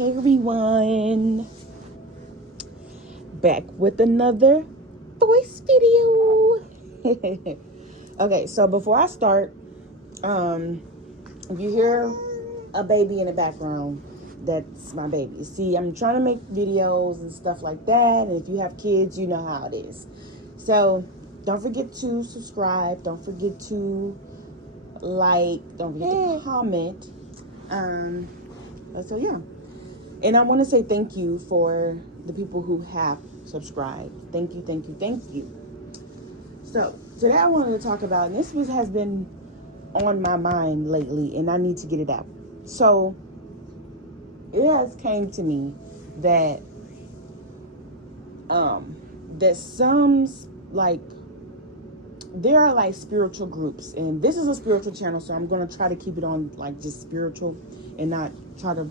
Hey everyone, back with another voice video. Okay, so before I start, if you hear a baby in the background, that's my baby. See, I'm trying to make videos and stuff like that, and if you have kids, you know how it is. So don't forget to subscribe, don't forget to like, don't forget to comment. So yeah. And I want to say thank you for the people who have subscribed. Thank you, thank you, thank you. So today I wanted to talk about, and this has been on my mind lately, and I need to get it out. So it has came to me that that some like there are like spiritual groups, and this is a spiritual channel, so I'm going to try to keep it on like just spiritual and not try to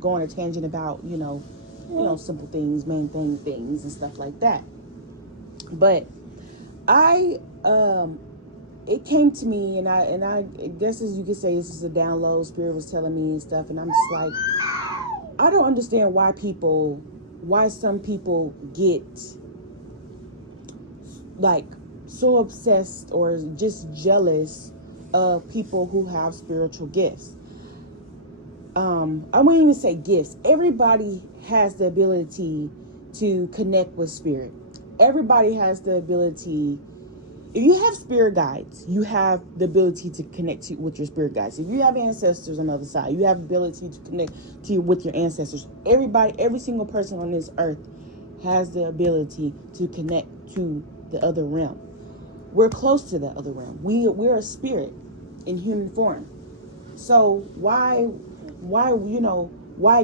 go on a tangent about simple things, main things and stuff like that. But I it came to me, and I guess, as you could say, this is a download. Spirit was telling me and stuff, and I'm just like, I don't understand why some people get like so obsessed or just jealous of people who have spiritual gifts. I wouldn't even say gifts. Everybody has the ability to connect with spirit. Everybody has the ability. If you have spirit guides, you have the ability to connect with your spirit guides. If you have ancestors on the other side, you have the ability to connect with your ancestors. Every single person on this earth has the ability to connect to the other realm. We're close to the other realm. We're a spirit in human form. So why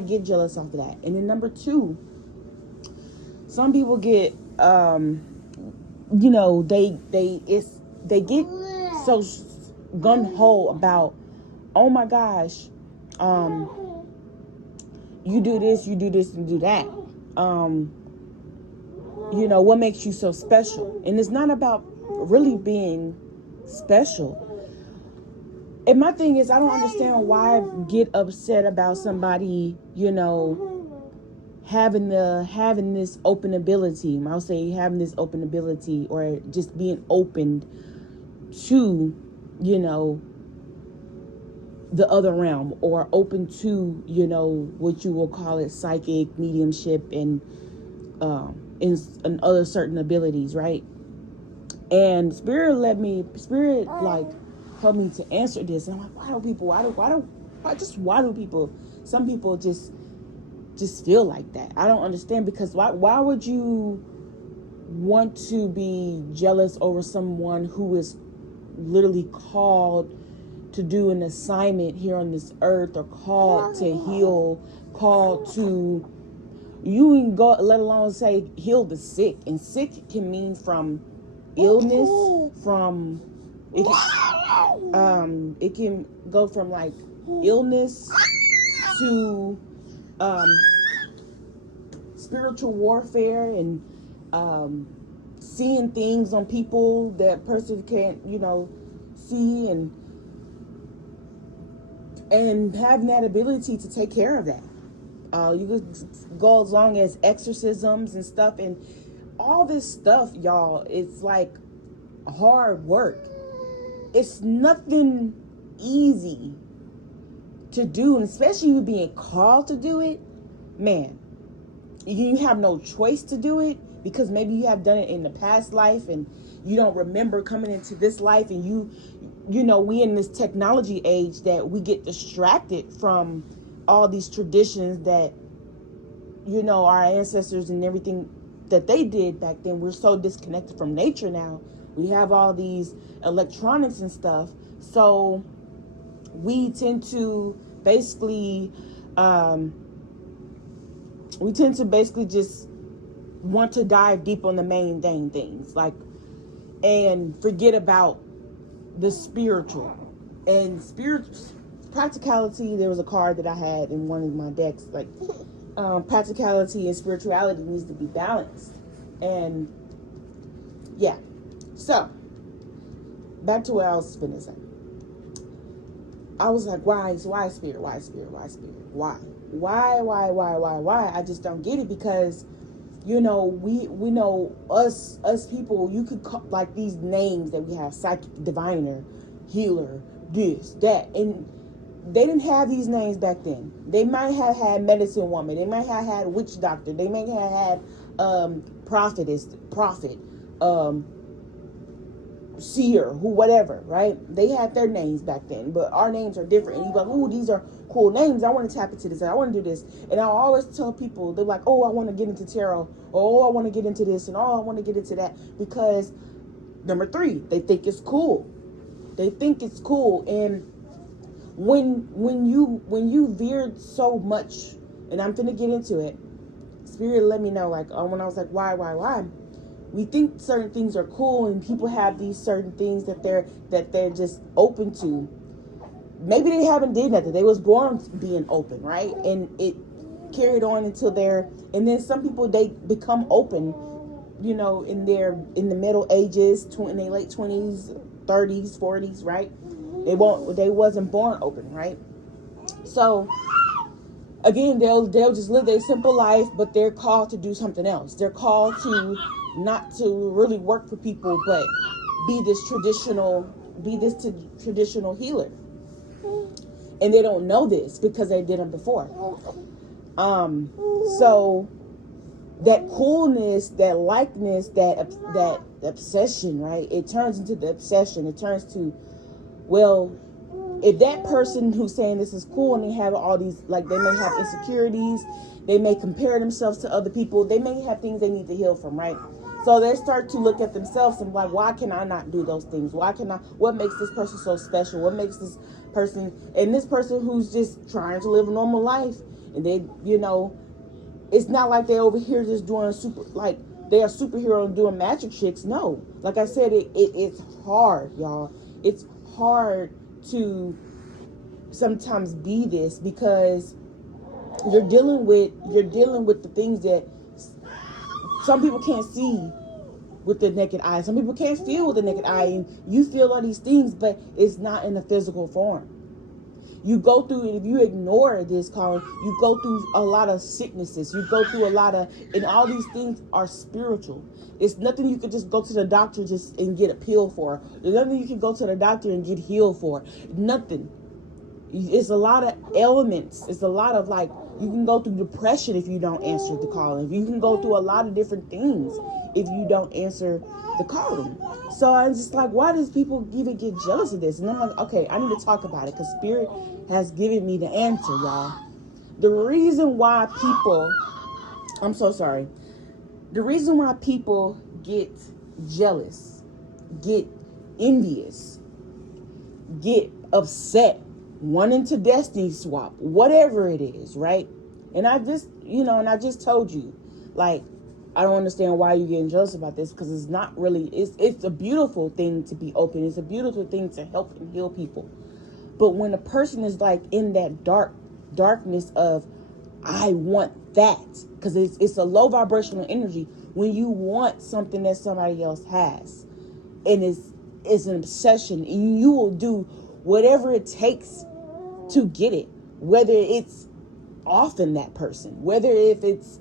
get jealous off of that? And then number two, some people get they get so gung-ho about, oh my gosh, you do this and do that. What makes you so special? And it's not about really being special. And my thing is, I don't understand why I get upset about somebody, having this open ability. I'll say having this open ability, or just being open to, the other realm, or open to, what you will call it, psychic, mediumship, and other certain abilities, right? And spirit helped me to answer this. And I'm like, why do people, some people just feel like that? I don't understand, because why would you want to be jealous over someone who is literally called to do an assignment here on this earth, or called to heal, called to, you can go, let alone say heal the sick. And sick can mean from illness, from it can go from like illness to spiritual warfare, and seeing things on people that person can't see, and having that ability to take care of that. You could go as long as exorcisms and stuff, and all this stuff, y'all. It's like hard work. It's nothing easy to do, and especially you being called to do it, man. You have no choice to do it, because maybe you have done it in the past life and you don't remember coming into this life, and we in this technology age that we get distracted from all these traditions that our ancestors and everything that they did back then. We're so disconnected from nature now. We have all these electronics and stuff, so we tend to basically just want to dive deep on the main things, like, and forget about the spiritual and practicality. There was a card that I had in one of my decks, like, practicality and spirituality needs to be balanced. And so back to what I was finna say. I was like, why spirit? Why spirit? Why spirit? Why? I just don't get it, because we know us people, you could call like these names that we have: psychic, diviner, healer, this, that, and they didn't have these names back then. They might have had medicine woman, they might have had witch doctor, they may have had prophet, seer, who, whatever, right? They had their names back then, but our names are different. And you're like, oh, these are cool names. I want to tap into this. I want to do this. And I always tell people, they're like, oh, I want to get into tarot. Oh, I want to get into this. And oh, I want to get into that. Because number 3, they think it's cool. They think it's cool. And when you veered so much, and I'm finna get into it, Spirit let me know, like, when I was like, why? We think certain things are cool, and people have these certain things that they're just open to. Maybe they haven't did nothing. They was born being open, right? And it carried on until and then some people, they become open, in the middle ages, in their late 20s, 30s, 40s, right? They wasn't born open, right? So again, they'll just live their simple life, but they're called to do something else. They're called to not to really work for people, but be this traditional healer. And they don't know this because they did them before. So that coolness, that likeness, that obsession, right? It turns into the obsession. It turns to, well, if that person who's saying this is cool, and they have all these, like, they may have insecurities, they may compare themselves to other people, they may have things they need to heal from, right? So they start to look at themselves and like, why can I not do those things? What makes this person so special? What makes this person who's just trying to live a normal life, and they, it's not like they over here just doing they're a superhero and doing magic tricks. No, like I said, it's hard, y'all. It's hard to sometimes be this, because you're dealing with the things that some people can't see with the naked eye. Some people can't feel with the naked eye, and you feel all these things, but it's not in a physical form. You go through, if you ignore this calling, you go through a lot of sicknesses. You go through and all these things are spiritual. It's nothing you could just go to the doctor and get a pill for. There's nothing you can go to the doctor and get healed for. Nothing. It's a lot of elements. It's a lot of, like, you can go through depression if you don't answer the calling. You can go through a lot of different things if you don't answer the calling. So I'm just like, why does people even get jealous of this? And I'm like, okay, I need to talk about it, because Spirit has given me the answer, y'all. The reason why people, I'm so sorry. The reason why people get jealous, get envious, get upset, wanting to destiny swap, whatever it is, right? And I just told you, like, I don't understand why you're getting jealous about this, because it's not really, it's a beautiful thing to be open. It's a beautiful thing to help and heal people. But when a person is like in that darkness of, I want that, because it's a low vibrational energy. When you want something that somebody else has, and it's an obsession, and you will do whatever it takes to get it, whether it's often that person, whether if it's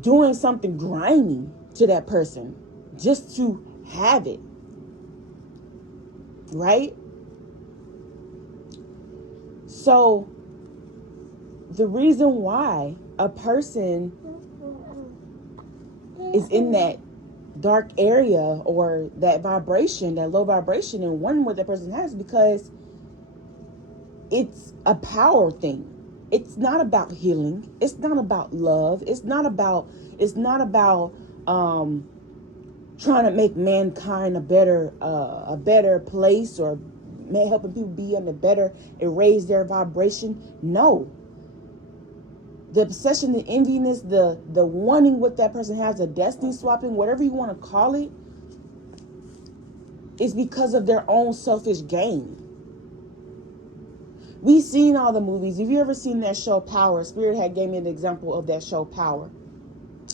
doing something grimy to that person just to have it, right? So the reason why a person is in that dark area, or that vibration, that low vibration, and wondering what that person has, because it's a power thing. It's not about healing. It's not about love. It's not about trying to make mankind a better place, or helping people be on the better and raise their vibration. No. The obsession, the enviness, the wanting what that person has, the destiny swapping, whatever you want to call it, is because of their own selfish gain. We've seen all the movies. Have you ever seen that show Power? Spirit had gave me an example of that show Power.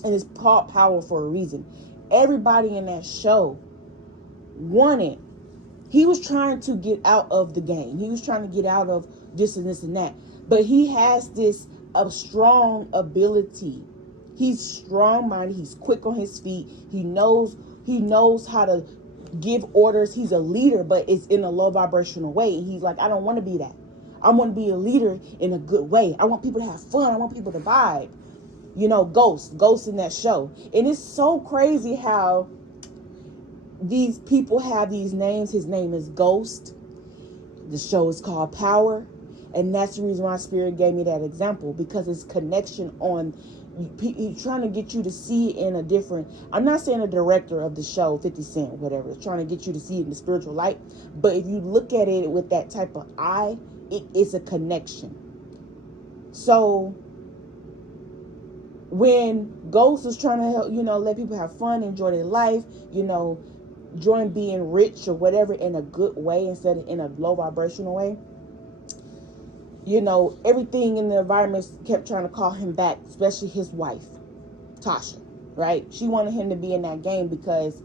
And it's called Power for a reason. Everybody in that show wanted He was trying to get out of the game. He was trying to get out of this and this and that. But he has this strong ability. He's strong-minded. He's quick on his feet. He knows how to give orders. He's a leader, but it's in a low vibrational way. And he's like, I don't want to be that. I want to be a leader in a good way. I want people to have fun. I want people to vibe. Ghost in that show. And it's so crazy how these people have these names. His name is Ghost. The show is called Power. And that's the reason why Spirit gave me that example, because it's connection on, he's trying to get you to see it in a different, I'm not saying the director of the show, 50 Cent, whatever, is trying to get you to see it in the spiritual light. But if you look at it with that type of eye, it's a connection. So when Ghost is trying to help, let people have fun, enjoy their life, enjoy being rich or whatever in a good way instead of in a low vibrational way, everything in the environment kept trying to call him back, especially his wife, Tasha, right? She wanted him to be in that game because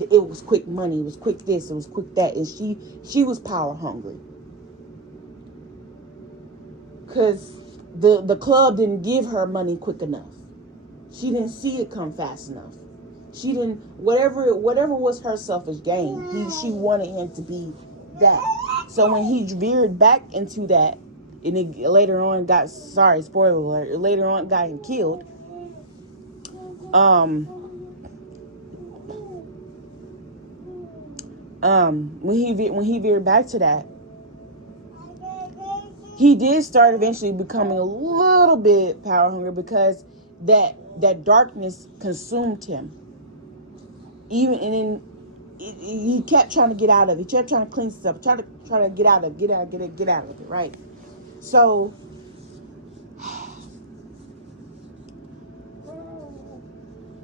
it was quick money, it was quick this, it was quick that, and she was power hungry. Because the club didn't give her money quick enough. She didn't see it come fast enough. She didn't, whatever was her selfish gain, she wanted him to be that. So when he veered back into that, and it later on got, sorry, spoiler alert, later on got him killed. When he veered back to that, he did start eventually becoming a little bit power hungry, because that darkness consumed him. Even and then he kept trying to get out of it. He kept trying to clean stuff, try to get out of it, right? So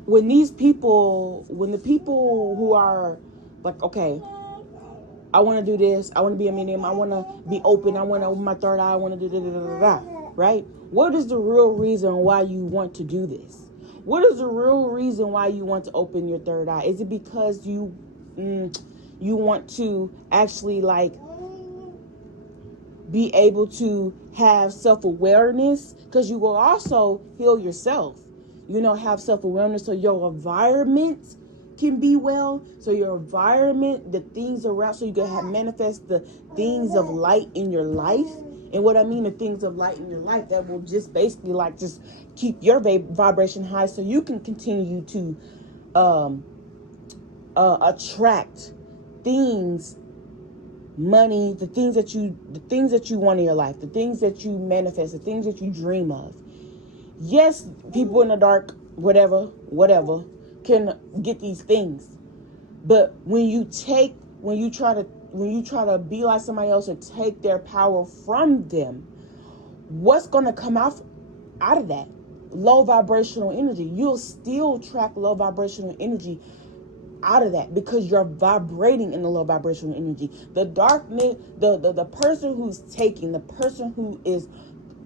when the people who are like, okay, I want to do this, I want to be a medium, I want to be open, I want to open my third eye, I want to do right? What is the real reason why you want to do this? What is the real reason why you want to open your third eye? Is it because you want to actually be able to have self-awareness? Because you will also heal yourself. Have self-awareness so your environment can be well, so your environment, the things around, so you can manifest the things of light in your life. And what I mean, the things of light in your life that will just basically just keep your vibration high, so you can continue to attract things, money, the things that you want in your life, the things that you manifest, the things that you dream of. Yes, people in the dark, whatever, can get these things. But when you try to be like somebody else or take their power from them, what's going to come out of that? Low vibrational energy. You'll still attract low vibrational energy out of that, because you're vibrating in the low vibrational energy. The darkness, the person who's taking, the person who is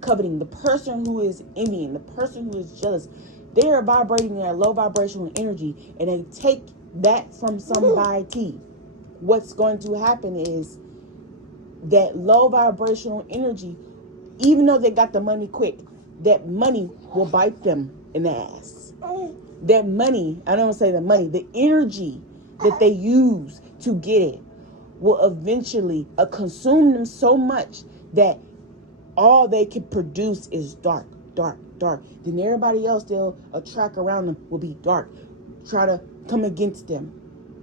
coveting, the person who is envying, the person who is jealous, they are vibrating in a low vibrational energy, and they take that from somebody. What's going to happen is that low vibrational energy, even though they got the money quick, that money will bite them in the ass. That money, I don't want to say the money, the energy that they use to get it will eventually consume them so much that all they can produce is dark. Then everybody else they'll attract around them will be dark. Try to come against them,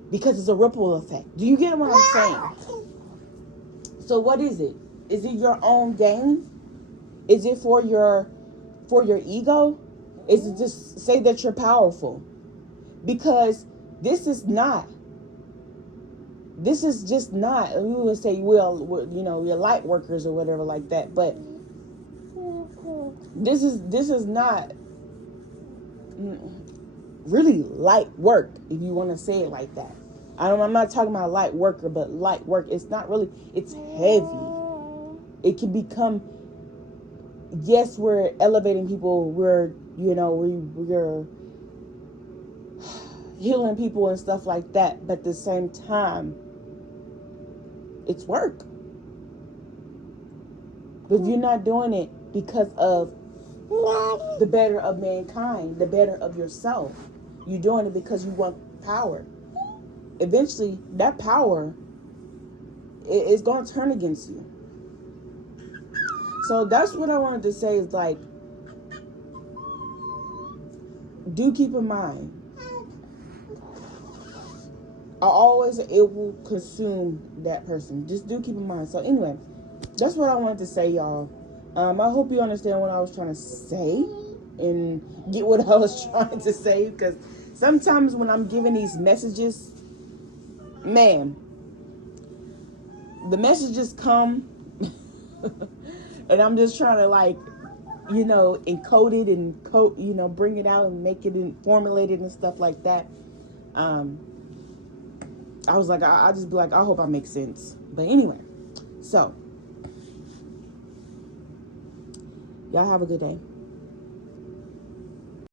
because it's a ripple effect. Do you get what I'm saying? So what is it? Is it your own gain? Is it for your ego? Is it just say that you're powerful? Because this is just not, we would say, well, you're light workers or whatever like that, but this is not really light work, if you want to say it like that. I'm not talking about light worker, but light work, it's not really, it's heavy. It can become, yes, we're elevating people, we're healing people and stuff like that, but at the same time, it's work. But you're not doing it because of the better of mankind, the better of yourself. You're doing it because you want power. Eventually, that power is going to turn against you. So that's what I wanted to say is like, do keep in mind, it will consume that person. Just do keep in mind. So anyway, that's what I wanted to say, y'all. I hope you understand what I was trying to say and get what I was trying to say, because sometimes when I'm giving these messages, man, the messages come and I'm just trying to like, encode it and bring it out and make it and formulate it and stuff like that. I was like, I just be like, I hope I make sense. But anyway, so y'all have a good day.